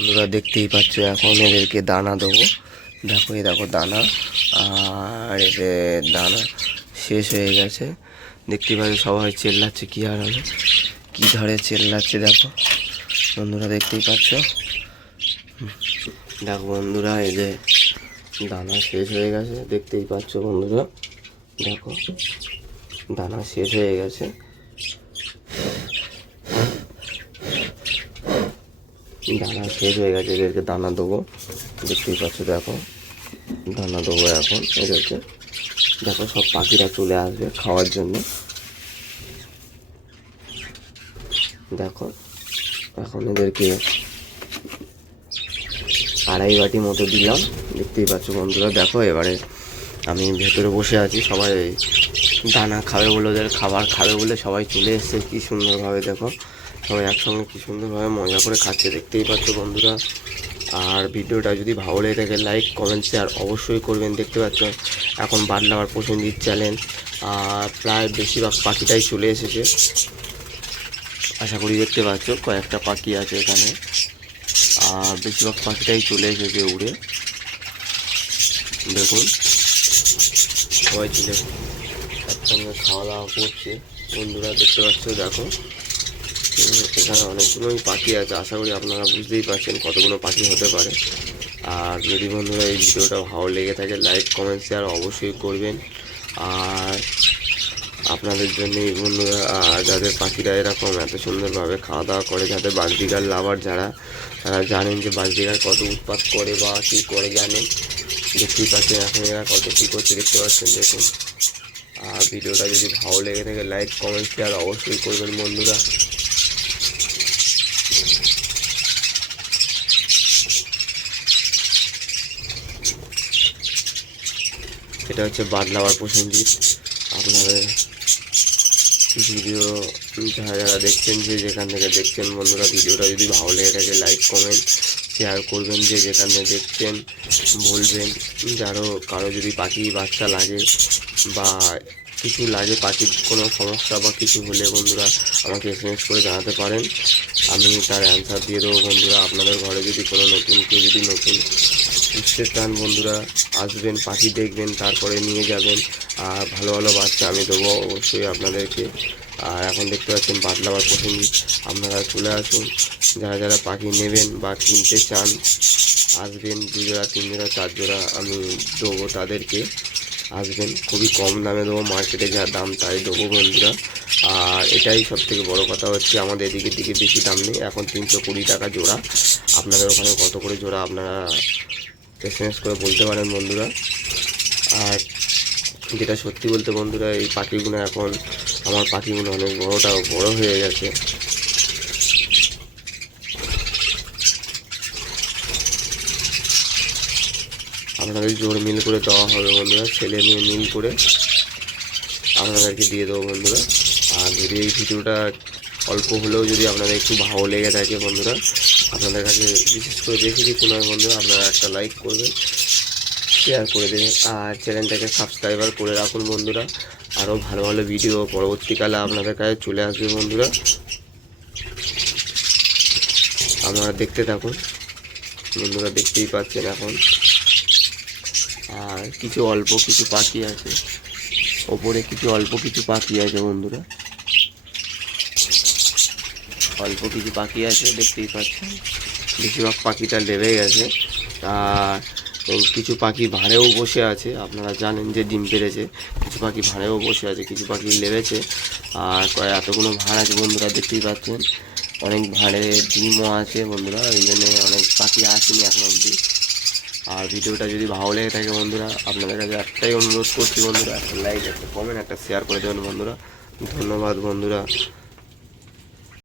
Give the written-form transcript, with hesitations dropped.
বন্ধুরা দেখতেই পাচ্ছ, এখন এদেরকে দানা দেবো। দেখো এই দেখো দানা, আর এদের দানা শেষ হয়ে গেছে। দেখতেই পাচ্ছ সবাই চেল্লাচ্ছে, কি আর হবে, কি ধরে চেল্লাচ্ছে দেখো বন্ধুরা, দেখতেই পাচ্ছ। দেখো বন্ধুরা, এই যে দানা শেষ হয়ে গেছে, দেখতেই পাচ্ছ বন্ধুরা। দেখো দানা শেষ হয়ে গেছে। দানা শেষ হয়ে গেছে, এদেরকে দানা দেবো। দেখতেই পাচ্ছ, দেখো দানা দেবো এখন এদেরকে। দেখো সব পাখিরা চলে আসবে খাওয়ার জন্য। দেখো এখন এদেরকে 2.5 বাটি মতো দিলাম। দেখতেই পাচ্ছ বন্ধুরা। দেখো এবারে আমি ভেতরে বসে আছি, সবাই দানা খাবে বলে, ওদের খাবার খাবে বলে সবাই চলে এসছে। কি সুন্দরভাবে দেখো সবাই একসঙ্গে কি সুন্দরভাবে মজা করে খাচ্ছে, দেখতেই পাচ্ছ বন্ধুরা। আর ভিডিওটা যদি ভালো লেগে থাকে লাইক কমেন্ট শেয়ার অবশ্যই করবেন। দেখতে পাচ্ছ এখন বার্ড লাভার প্রসেনজিৎ চ্যানেল, আর প্রায় বেশিরভাগ পাখিটাই চলে এসেছে আশা করি। দেখতে পাচ্ছ কয়েকটা পাখি আছে এখানে, আর বেশিরভাগ পাখিটাই চলে এসেছে উড়ে। দেখুন সবাই চলে একসঙ্গে খাওয়া দাওয়া করছে বন্ধুরা, দেখতে পাচ্ছ। দেখো এখানে অনেকগুলোই পাখি আছে, আশা করি আপনারা বুঝতেই পারছেন কতগুলো পাখি হতে পারে। আর যদি বন্ধুরা এই ভিডিওটা ভালো লেগে থাকে লাইক কমেন্ট শেয়ার অবশ্যই করবেন। আর আপনাদের জন্যই বন্ধুরা, যাদের পাখিরা এরকম এত সুন্দরভাবে খাওয়া দাওয়া করে, যাদের বাজবিগার লাভার যারা, তারা জানেন যে বাজবিগার কত উৎপাত করে বা কী করে জানেন। দেখতেই পাচ্ছেন এখন এরা কত কী করছে, দেখতে পাচ্ছেন দেখুন। আর ভিডিওটা যদি ভালো লেগে থাকে লাইক কমেন্ট শেয়ার অবশ্যই করবেন বন্ধুরা। এটা হচ্ছে বার্ড লাভার প্রসেনজিৎ। আপনাদের ভিডিও যারা যারা দেখছেন, যে যেখান থেকে দেখছেন বন্ধুরা, ভিডিওটা যদি ভালো লেগে থাকে লাইক কমেন্ট শেয়ার করবেন। যে যেখানে দেখছেন বলবেন, কারো যদি পাখি বাচ্চা লাগে বা কিছু লাগে, পাখির কোনো সমস্যা বা কিছু হলে বন্ধুরা আমাকে SMS করে জানাতে পারেন, আমি তার অ্যান্সার দিয়ে দেবো বন্ধুরা। আপনাদের ঘরে যদি কোনো কেউ যদি নতুন পুষতে চান বন্ধুরা, আসবেন, পাখি দেখবেন, তারপরে নিয়ে যাবেন। আর ভালো ভালো বাচ্চা আমি দেবো অবশ্যই আপনাদেরকে। আর এখন দেখতে পাচ্ছেন বার্ড লাভার প্রসেনজিৎ, আপনারা চলে আসুন। যারা যারা পাখি নেবেন বা কিনতে চান আসবেন, 2 জোড়া 3 জোড়া 4 জোড়া আমি দেবো তাদেরকে। আসবেন, খুবই কম দামে দেবো, মার্কেটে যা দাম তাই দেবো বন্ধুরা। আর এটাই সবথেকে বড় কথা হচ্ছে, আমাদের এদিকের দিকে বেশি দাম নেই, এখন 320 টাকা জোড়া। আপনাদের ওখানে কত করে জোড়া আপনারা SMS করে বলতে পারেন বন্ধুরা। আর যেটা সত্যি বলতে বন্ধুরা, এই পাখিগুলো এখন আমার পাখিগুলো অনেক বড় হয়ে গেছে। আপনাদের জোর মিল করে দেওয়া হবে বন্ধুরা, ছেলে মেয়ে মিল করে আপনাদেরকে দিয়ে দেবো বন্ধুরা। আর যদি এই ভিডিওটা অল্প হলেও যদি আপনাদের একটু ভালো লেগে থাকে বন্ধুরা, আপনাদের কাছে বিশেষ করে বেশি কিছু নয় বন্ধুরা, আপনারা একটা লাইক করবেন, শেয়ার করে দেবেন, আর চ্যানেলটাকে সাবস্ক্রাইবার করে রাখুন বন্ধুরা। আরও ভালো ভালো ভিডিও পরবর্তীকালে আপনাদের কাছে চলে আসবে বন্ধুরা, আপনারা দেখতে থাকুন বন্ধুরা। দেখতেই পাচ্ছেন এখন। আর অল্প কিছু পাখি আছে ওপরে, অল্প কিছু পাখি আছে বন্ধুরা, অল্প কিছু পাখি আছে দেখতেই পাচ্ছেন। বেশিরভাগ পাখিটা লেবে গেছে। আর কিছু পাখি ভাঁড়েও বসে আছে, আপনারা জানেন যে ডিম পেড়েছে। কিছু পাখি ভাঁড়েও বসে আছে, কিছু পাখি লেবেছে। আর এতগুলো ভাঁড় আছে বন্ধুরা, দেখতেই পাচ্ছেন। অনেক ভাঁড়ে ডিমও আছে বন্ধুরা, এই জন্যে অনেক পাখি আসেনি এখন অবধি। আর ভিডিওটা যদি ভালো লেগে থাকে বন্ধুরা, আপনাদের কাছে একটাই অনুরোধ করছি বন্ধুরা, একটা লাইক, একটা কমেন্ট, একটা শেয়ার করে দেবেন বন্ধুরা। ধন্যবাদ বন্ধুরা।